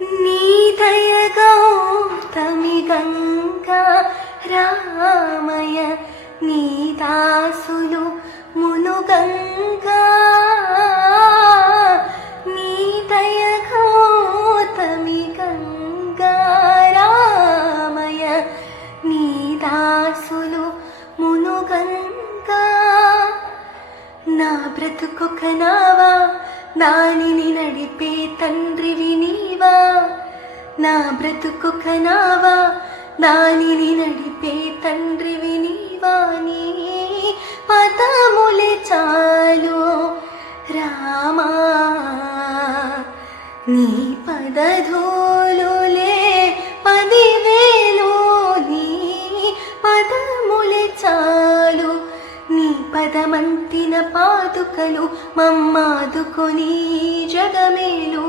నీ దయ గౌతమి గంగా రామయ నీ దాసులు మునుగంగా నీ దయ గౌతమి గంగా రామయ నీ దాసులు మునుగంగా నా బ్రతుకొక నావా దానిని నడిపే తండ్రివి నీవా నా బ్రతుకొక నావా దానిని నడిపే తండ్రివి నీవా నీ పదములే చాలు రామా నీ పదధూలులే 10,000 నీ పదములే చాలు నీ పదమంతిన పాదుకలు మమ్మాదుకొని జగమేలు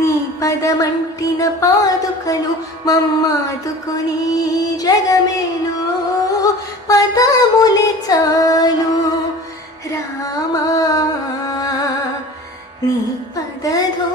నీ పదమంటిన పాదుకలు మమ్మాదుకొని జగమేలు పదములే చాలు రామా నీ పదధో